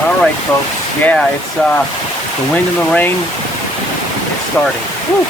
All right, folks. Yeah, it's the wind and the rain. It's starting. Woo.